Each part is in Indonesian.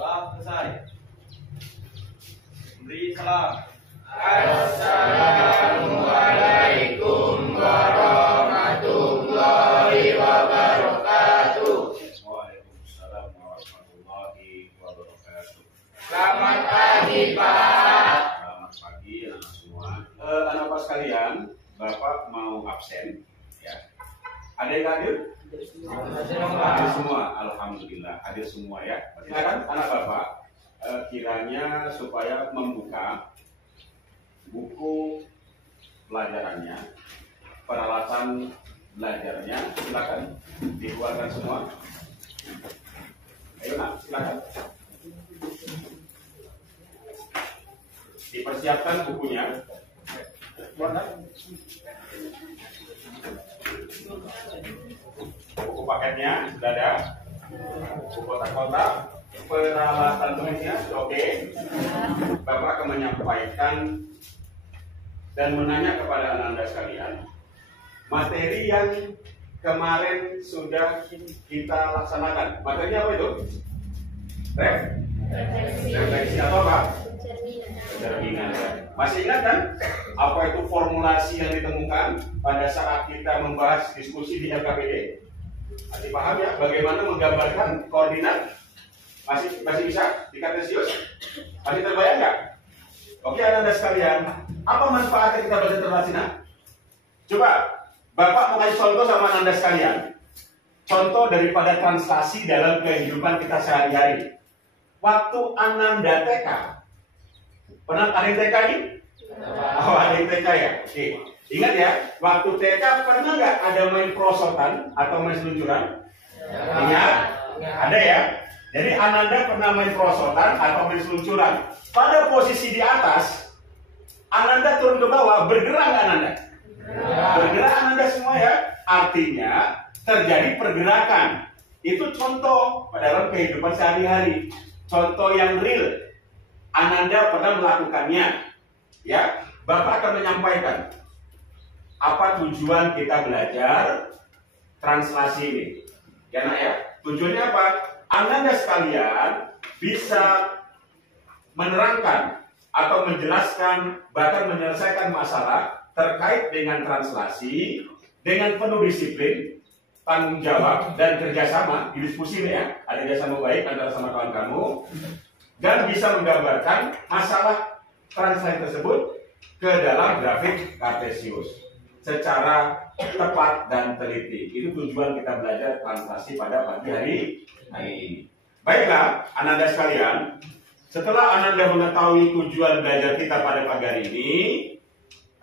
Telah selesai. Beri salam. Assalamualaikum warahmatullahi wabarakatuh. Waalaikumsalam warahmatullahi wabarakatuh. Selamat pagi, Pak. Selamat pagi anak semua. Anak-anak sekalian, Bapak mau absen, ya. Ada yang hadir? Hadir semua, alhamdulillah hadir semua ya. Silakan anak Bapak, kiranya supaya membuka buku pelajarannya, peralatan belajarnya, silakan dikeluarkan semua. Ayo nak, silakan. Dipersiapkan bukunya. Buku paketnya sudah ada. Buku kotak-kotak, peralatan tulisnya oke. Bapak akan menyampaikan dan menanya kepada anak-anak sekalian materi yang kemarin sudah kita laksanakan. Materinya apa itu? Refleksi atau apa? Cerminan. Masih ingat kan apa itu formulasi yang ditemukan pada saat kita membahas diskusi di LKPD? Masih paham ya bagaimana menggambarkan koordinat? Masih bisa di Kartesius? Masih terbayang nggak? Oke anak-anak sekalian, apa manfaatnya kita belajar terlaksana? Coba Bapak mau kasih contoh sama anak-anak sekalian. Contoh daripada translasi dalam kehidupan kita sehari-hari. Waktu Ananda TK, pernah ada yang TK ini? Oh, ada yang TK ya? Oke. Ingat ya, waktu TK pernah nggak ada main prosotan atau main seluncuran? Ingat? Ada ya? Jadi Ananda pernah main prosotan atau main seluncuran. Pada posisi di atas, Ananda turun ke bawah, bergerak nggak Ananda? Bergerak Ananda semua ya? Artinya terjadi pergerakan. Itu contoh dalam kehidupan sehari-hari. Contoh yang real. Ananda pernah melakukannya. Ya, Bapak akan menyampaikan apa tujuan kita belajar translasi ini. Ya nak ya, tujuannya apa? Ananda sekalian bisa menerangkan atau menjelaskan bahkan menyelesaikan masalah terkait dengan translasi dengan penuh disiplin, tanggung jawab dan kerjasama di diskusi ini ya. Ada kerjasama baik antara sama kawan kamu dan bisa menggambarkan masalah translasi tersebut ke dalam grafik Kartesius secara tepat dan teliti. Itu tujuan kita belajar translasi pada pagi hari ini. Baiklah, Ananda sekalian, setelah Ananda mengetahui tujuan belajar kita pada pagi hari ini,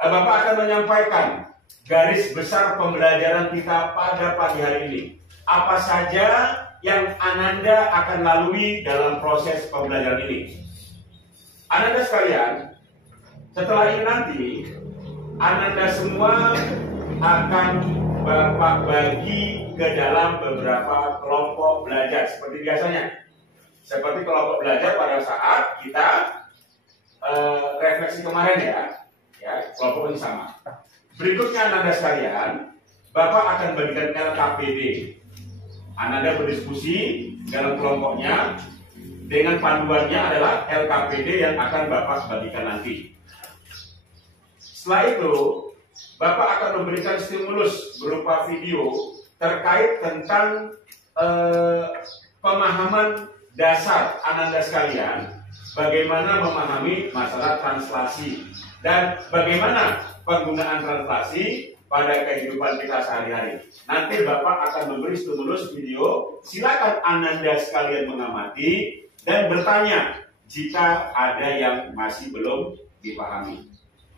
Bapak akan menyampaikan garis besar pembelajaran kita pada pagi hari ini. Apa saja yang Ananda akan lalui dalam proses pembelajaran ini. Ananda sekalian, setelah ini nanti Ananda semua akan Bapak bagi ke dalam beberapa kelompok belajar seperti biasanya. Seperti kelompok belajar pada saat kita refleksi kemarin ya, kelompok ini sama. Berikutnya Ananda sekalian, Bapak akan bagikan LKPD. Ananda berdiskusi dalam kelompoknya dengan panduannya adalah LKPD yang akan Bapak bagikan nanti. Setelah itu, Bapak akan memberikan stimulus berupa video terkait tentang pemahaman dasar Ananda sekalian, bagaimana memahami masalah translasi dan bagaimana penggunaan translasi pada kehidupan kita sehari-hari. Nanti Bapak akan memberi stimulus video, silakan Ananda sekalian mengamati dan bertanya jika ada yang masih belum dipahami.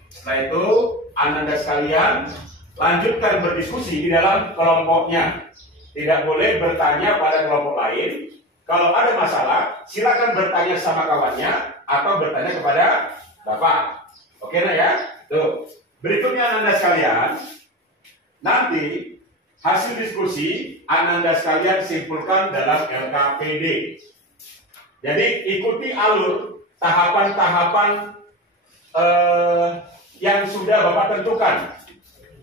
Setelah itu, Ananda sekalian lanjutkan berdiskusi di dalam kelompoknya. Tidak boleh bertanya pada kelompok lain. Kalau ada masalah, silakan bertanya sama kawannya atau bertanya kepada Bapak. Oke nak ya? Tuh. Berikutnya Ananda sekalian, nanti hasil diskusi Ananda sekalian simpulkan dalam LKPD. Jadi ikuti alur tahapan-tahapan yang sudah Bapak tentukan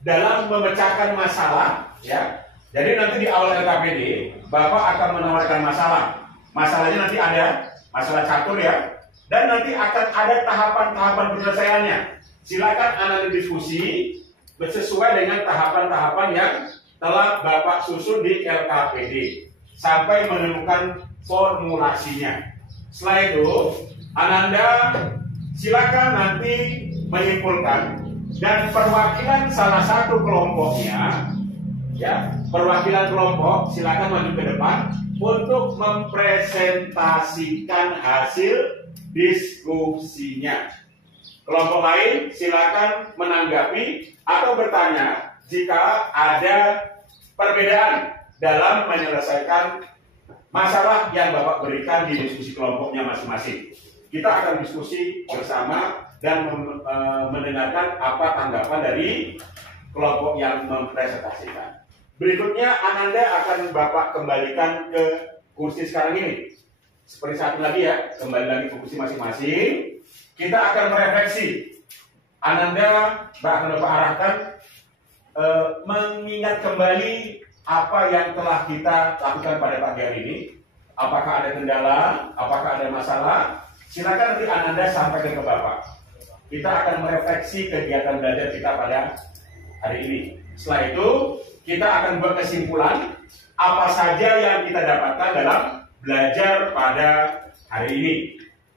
dalam memecahkan masalah ya. Jadi nanti di awal LKPD Bapak akan menawarkan masalah. Masalahnya nanti ada masalah catur ya. Dan nanti akan ada tahapan-tahapan penyelesaiannya. Silakan Anda diskusi sesuai dengan tahapan-tahapan yang telah Bapak susun di LKPD sampai menemukan formulasinya. Setelah itu, Ananda silakan nanti menyimpulkan dan perwakilan salah satu kelompoknya, ya, perwakilan kelompok silakan maju ke depan untuk mempresentasikan hasil diskusinya. Kelompok lain silakan menanggapi atau bertanya jika ada perbedaan dalam menyelesaikan masalah yang Bapak berikan di diskusi kelompoknya masing-masing. Kita akan diskusi bersama dan mendengarkan apa tanggapan dari kelompok yang mempresentasikan. Berikutnya Ananda akan Bapak kembalikan ke kursi sekarang ini. Seperti satu lagi ya, kembali lagi ke kursi masing-masing. Kita akan merefleksi. Ananda akan Bapak arahkan mengingat kembali apa yang telah kita lakukan pada pagi hari ini. Apakah ada kendala, apakah ada masalah? Silakan nanti Ananda sampaikan ke Bapak. Kita akan merefleksi kegiatan belajar kita pada hari ini. Setelah itu, kita akan buat kesimpulan apa saja yang kita dapatkan dalam belajar pada hari ini.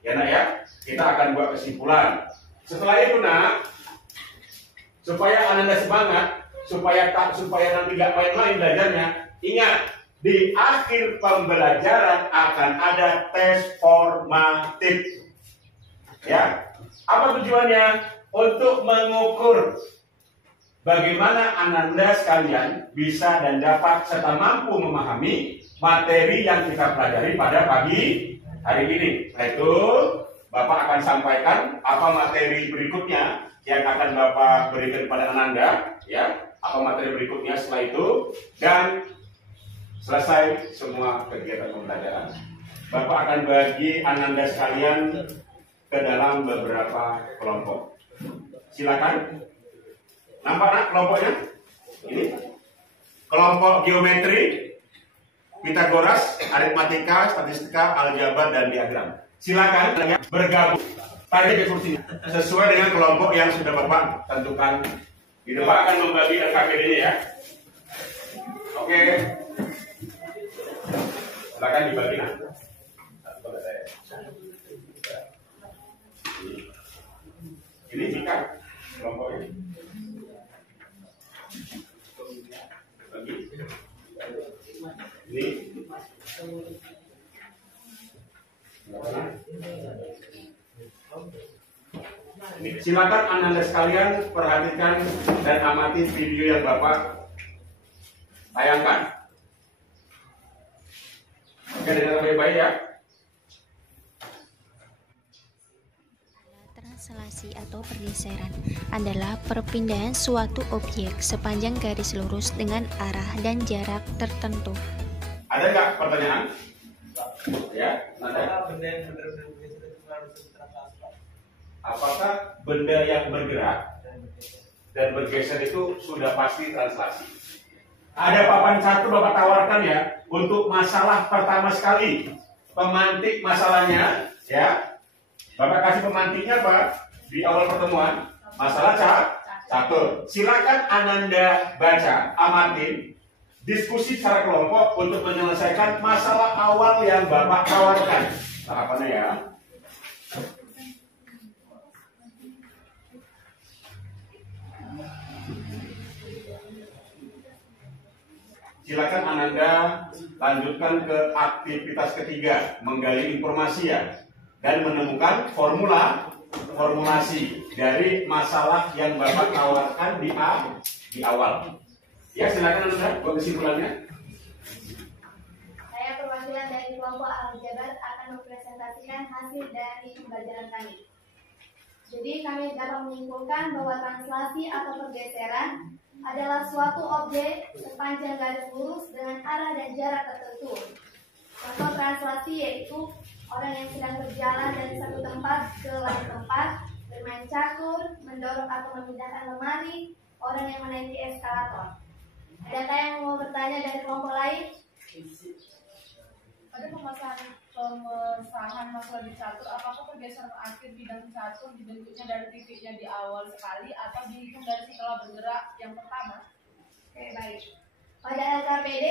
Ya nak ya, kita akan buat kesimpulan. Setelah itu nak, supaya Ananda semangat, supaya nanti gak main-main belajarnya, ingat di akhir pembelajaran akan ada tes formatif. Ya, apa tujuannya? Untuk mengukur bagaimana Ananda sekalian bisa dan dapat serta mampu memahami materi yang kita pelajari pada pagi hari ini. Setelah itu, Bapak akan sampaikan apa materi berikutnya yang akan Bapak berikan kepada Ananda, ya, apa materi berikutnya setelah itu, dan selesai semua kegiatan pembelajaran. Bapak akan bagi Ananda sekalian ke dalam beberapa kelompok. Silakan. Nampak nak kelompoknya? Ini kelompok geometri, Pitagoras, aritmatika, statistika, aljabar, dan diagram. Silakan bergabung. Tarik ke kursinya sesuai dengan kelompok yang sudah Bapak tentukan. Bapak akan membagi LKPD-nya ya. Oke. Silakan dibagi. Ini jika kelompok ini. Bagi. Ini. Silakan Ananda sekalian perhatikan dan amati video yang Bapak tayangkan. Oke, dengan baik-baik ya. Translasi atau pergeseran adalah perpindahan suatu objek sepanjang garis lurus dengan arah dan jarak tertentu. Ada nggak pertanyaan? Ya, ada. Apakah benda yang bergerak dan bergeser itu sudah pasti translasi? Ada papan satu Bapak tawarkan ya untuk masalah pertama sekali, pemantik masalahnya ya. Bapak kasih pemantiknya Pak di awal pertemuan, masalah catur. Silakan Ananda baca, amatin, diskusi secara kelompok untuk menyelesaikan masalah awal yang Bapak tawarkan. Tahapannya ya. Silakan Ananda lanjutkan ke aktivitas ketiga, menggali informasi ya, dan menemukan formulasi dari masalah yang Bapak tawarkan di awal. Ya, silakan Ananda buat kesimpulannya. Saya perwakilan dari kelompok aljabar akan mempresentasikan hasil dari pembelajaran kami. Jadi kami dapat menyimpulkan bahwa translasi atau pergeseran adalah suatu objek sepanjang garis lurus dengan arah dan jarak tertentu. Contoh translasi yaitu orang yang sedang berjalan dari satu tempat ke lain tempat, bermain catur, mendorong atau memindahkan lemari, orang yang menaiki eskalator. Adakah yang mau bertanya dari kelompok lain? pada pemesahan masalah di catur, apakah pergeseran akhir bidang catur dibentuknya dari titiknya di awal sekali atau dihitung dari setelah bergerak yang pertama? Oke, baik. Pada LKPD,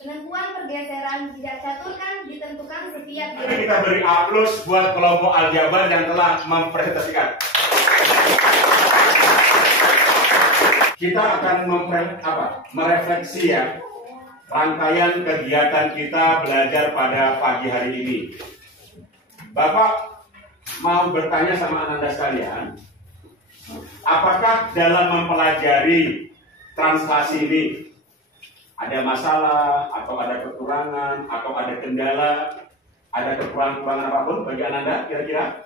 penentuan pergeseran bidang catur kan ditentukan setiap Nanti kita beri aplaus buat kelompok Aljabar yang telah mempresentasikan. Kita akan merefleksi ya rangkaian kegiatan kita belajar pada pagi hari ini. Bapak mau bertanya sama Ananda sekalian, apakah dalam mempelajari translasi ini ada masalah atau ada kekurangan atau ada kendala, ada kekurangan apapun bagi Ananda kira-kira?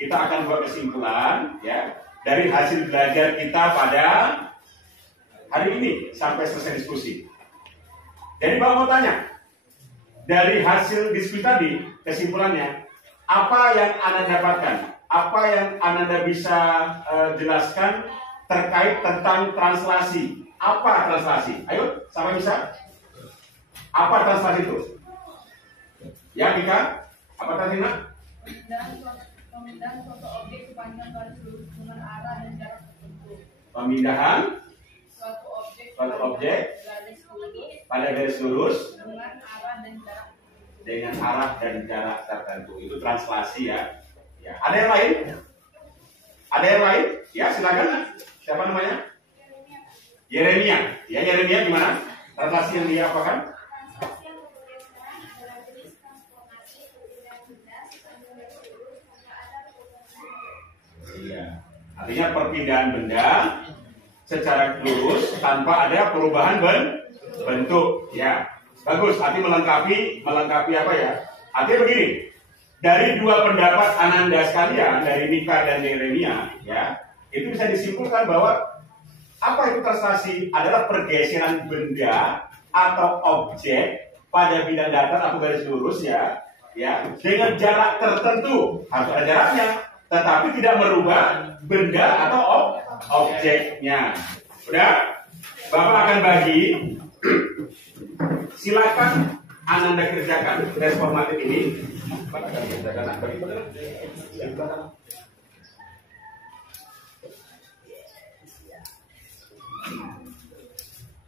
Kita akan buat kesimpulan ya dari hasil belajar kita pada hari ini sampai selesai diskusi. Jadi Bapak mau tanya, dari hasil diskusi tadi, kesimpulannya, apa yang Anda dapatkan? Apa yang Anda bisa jelaskan terkait tentang translasi? Apa translasi? Ayo, sama bisa? Apa translasi itu? Ya, Mika? Apa tadi, Nak? Pemindahan suatu objek sepanjang garis lurus dengan arah dan jarak tertentu. Pemindahan Suatu objek garis lurus pada garis lurus dengan arah dan jarak tertentu. Itu translasi ya. Ya. Ada yang lain? Ada yang lain? Ya, silakan. Siapa namanya? Yeremia. Ya, Yeremia gimana? Translasi yang dia apakan? transaksi yang bergeseran adalah jenis transformasi perpindahan benda sepanjang garis lurus tanpa ada perubahan. Iya. Artinya perpindahan benda secara lurus tanpa ada perubahan bentuk. Ya. Bagus, artinya melengkapi apa ya? Artinya begini. Dari dua pendapat Ananda sekalian, dari Mika dan Yeremia, ya, itu bisa disimpulkan bahwa apa itu translasi adalah pergeseran benda atau objek pada bidang datar atau garis lurus ya, dengan jarak tertentu, harus ada jaraknya, tetapi tidak merubah benda atau objeknya. Udah, Bapak akan bagi. Silakan Ananda kerjakan tes formatif ini.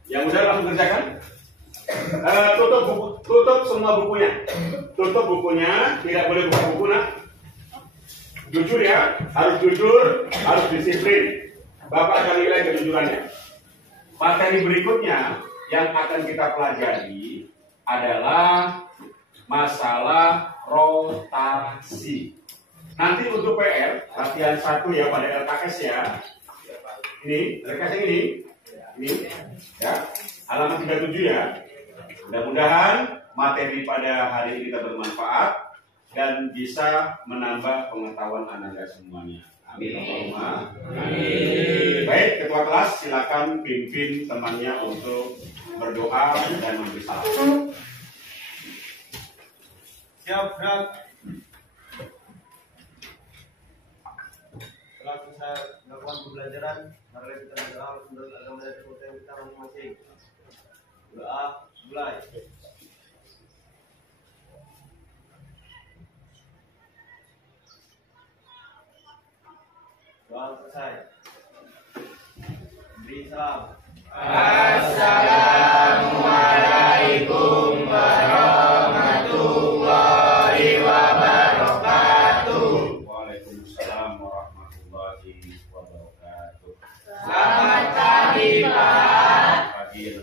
Yang udah langsung kerjakan. Tutup semua bukunya. Tutup bukunya, tidak boleh buka buku nak. Jujur ya, harus jujur, harus disiplin. Bapak akan nilai kejujurannya. Materi berikutnya yang akan kita pelajari adalah masalah rotasi. Nanti untuk PR, latihan 1 ya pada LKS ya. Ini, LKS yang ini ya, halaman 37 ya. Mudah-mudahan materi pada hari ini kita bermanfaat dan bisa menambah pengetahuan Anda semuanya. Amin. Amin. Baik, ketua kelas silakan pimpin temannya untuk berdoa dan memberi salam. Siap, gerak. Setelah selesai melakukan pembelajaran, mari kita berdoa menurut agama dan kepercayaan kita masing-masing. Doa mulai. Doa selesai. Beri salam. Assalamualaikum warahmatullahi wabarakatuh. Waalaikumsalam warahmatullahi wabarakatuh. Selamat pagi, Pak. Pagi.